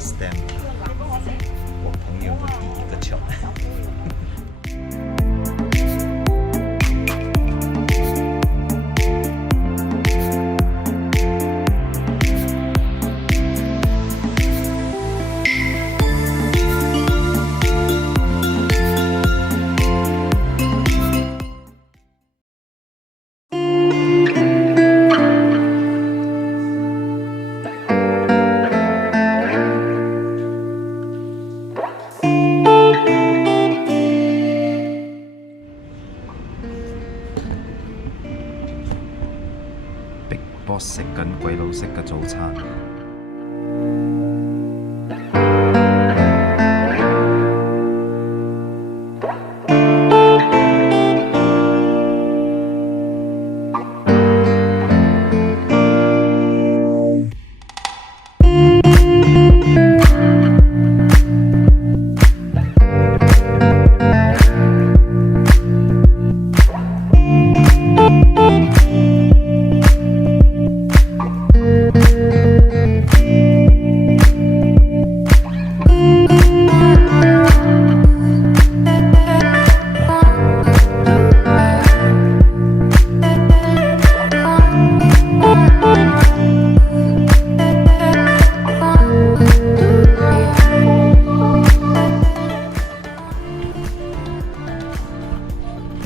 个 stamp， 我朋友的第一个球。食緊鬼佬式嘅早餐。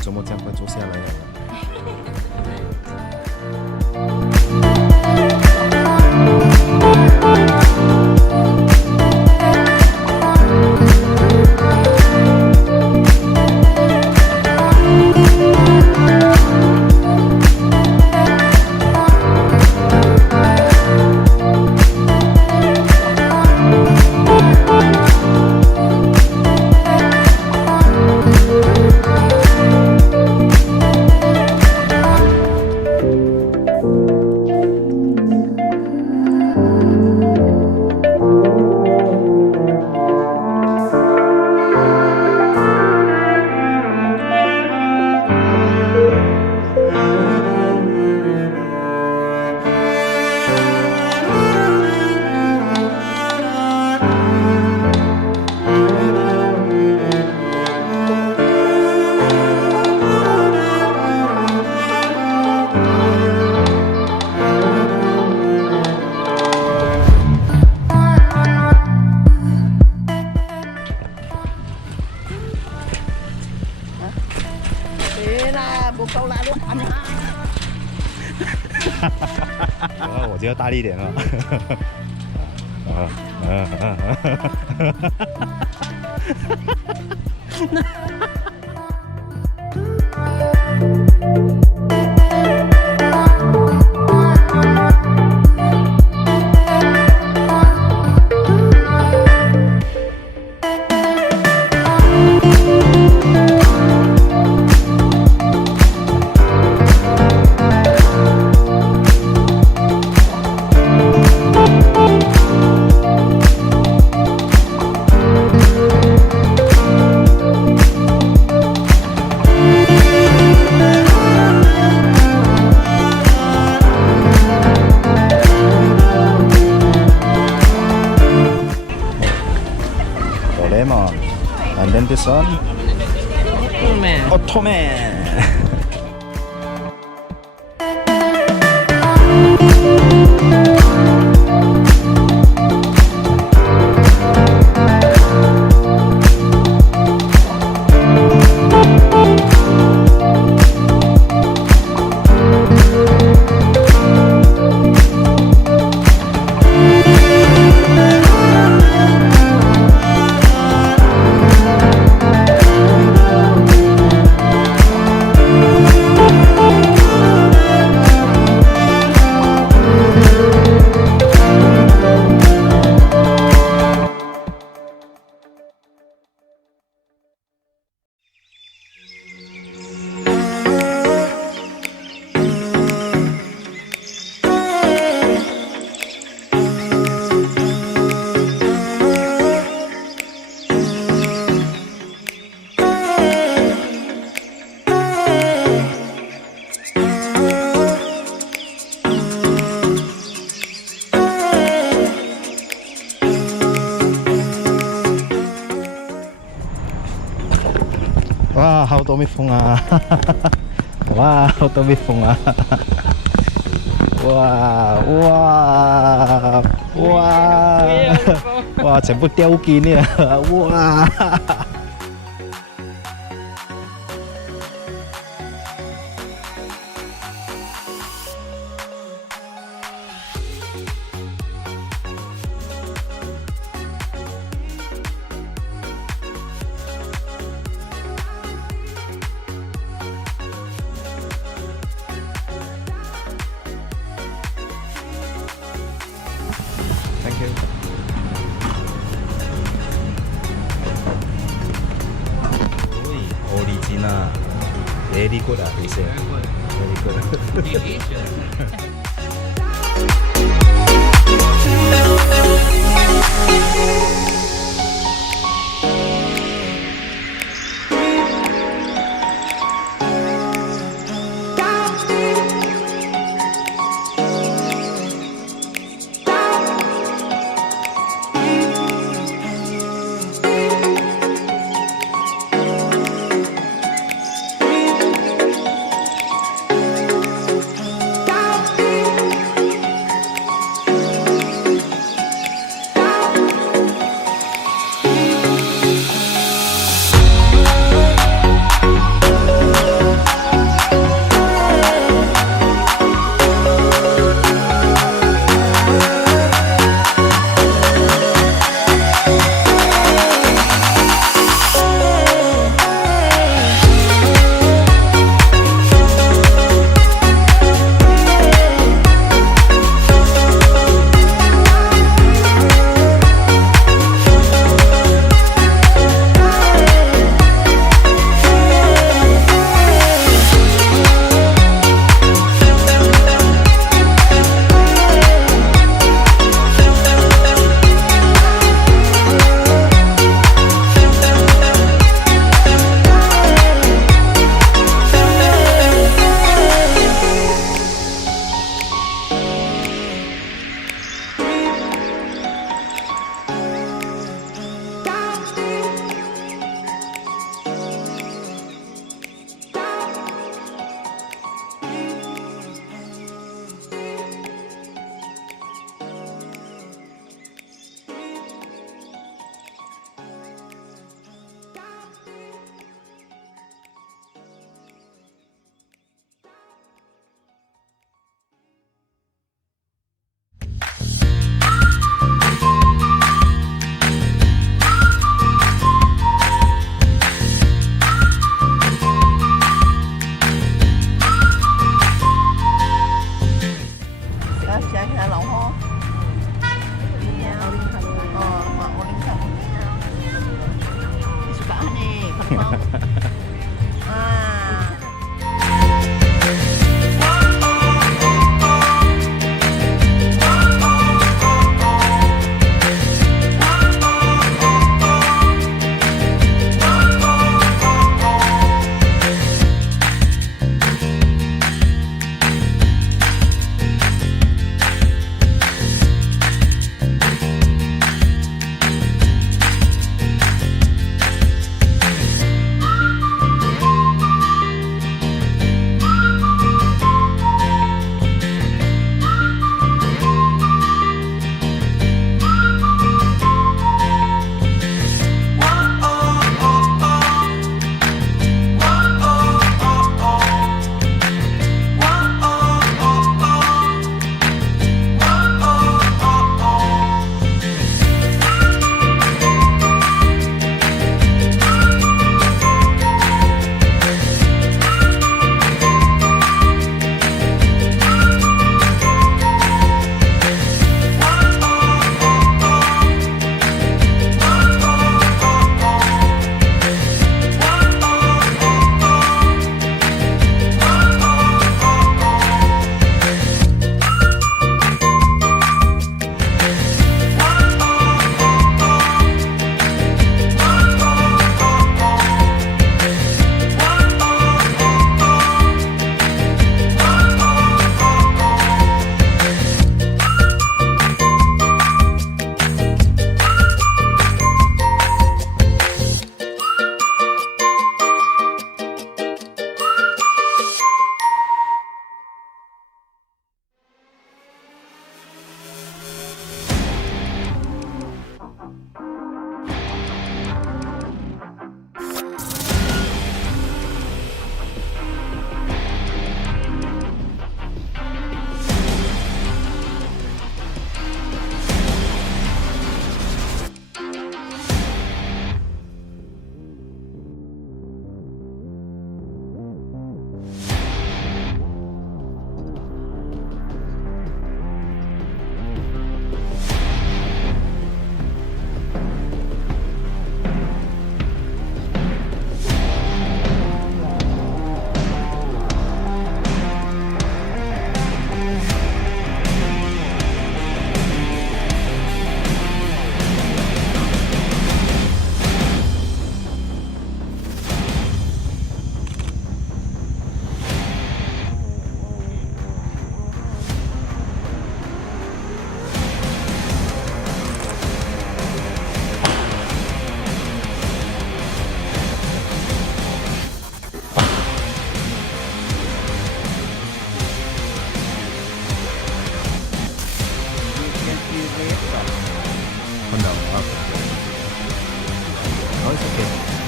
怎么这样快坐下来了？我就要大力一点了。Lemon, and then this one, Ottoman. 多蜜蜂啊！哇，好多蜜蜂啊！哇哇哇哇，全部掉进了！哇！Thank you. Original. Very good, he said. Very good. Delicious.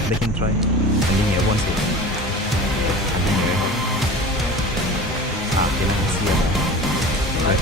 Let him try. Anh đi nhớ one xíu. Anh đi nhớ không? Cái này xíu. Right.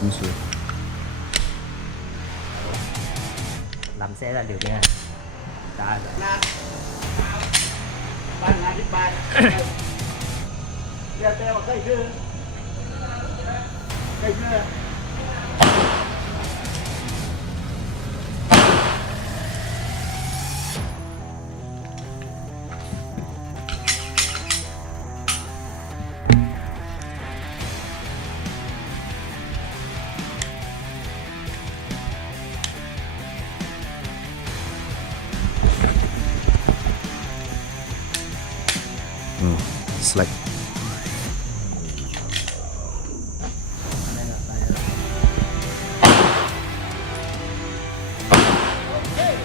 Không suy. Làm xe là được nha. Đã. Ban ngàn đi ban. Giờ teo cây dưa. Cây dưa. Slack.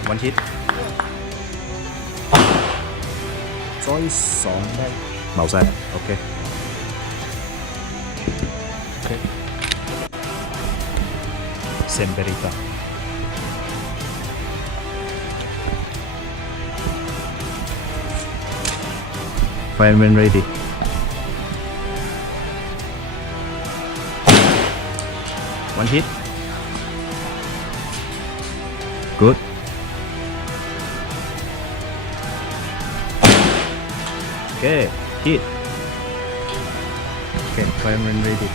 One hit. Choi song đây. Màu xanh. Ok. Semperita. Fire when ready. One hit. Good. Okay, hit. Okay, fire when ready.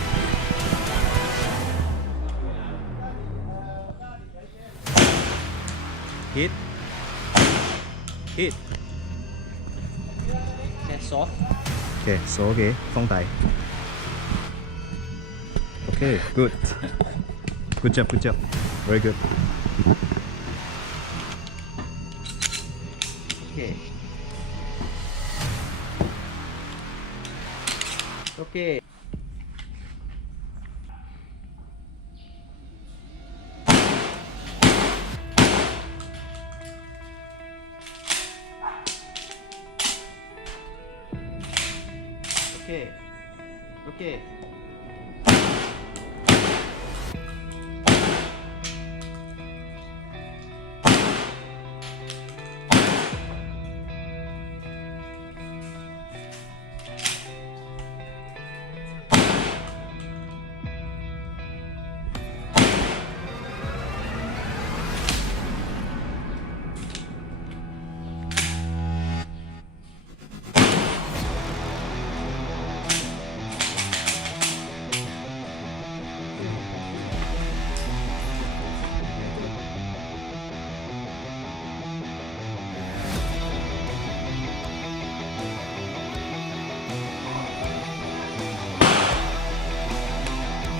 Hit. Hit. Số. Okay, số ghế, phong tài. Okay, good. Good job, good job. Very good. Okay. Okay. Okay. Okay.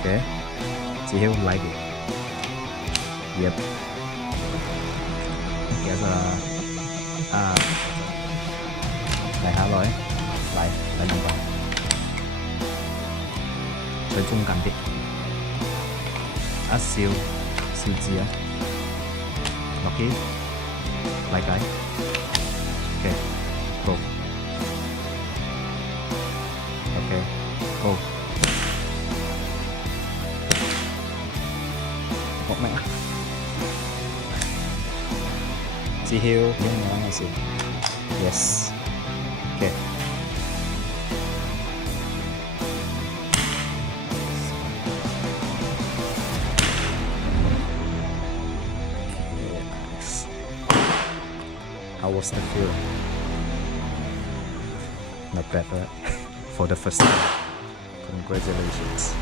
Okay. Chị Hiếu like it. Yep. Guess lại 下來，嚟兩個，最中間啲，一笑字啊，落機，嚟解，OK， go， OK， go。một mẹ chị Hiếu nhưng mà là gì yes ok how was the feel not bad right? For the first time congratulations.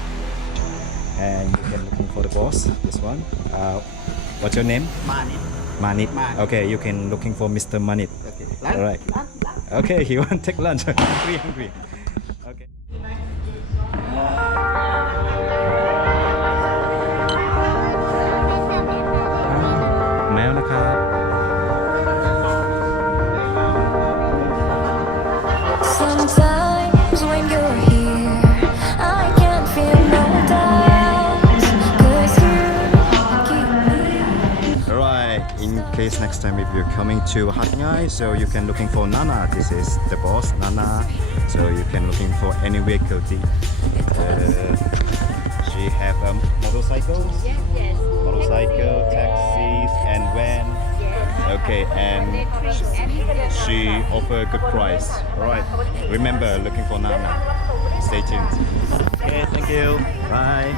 And you can looking for the boss. This one. What's your name? Mani. Manit. Manit. Okay, you can looking for Mr. Manit. Okay. All right. Okay, he want take lunch. hungry, hungry. Okay. แมวนะครับ Sometimes when you're here, I can't feel no doubts, 'cause you keep me. Alright, in case next time if you're coming to Hatyai, so you can looking for Nana. This is the boss, Nana. So you can looking for any vehicle. She have motorcycles, Yes. motorcycle, taxis, and van. Okay, and she offer good price. Alright, remember looking for Nana. Stay tuned. Okay, thank you. Bye.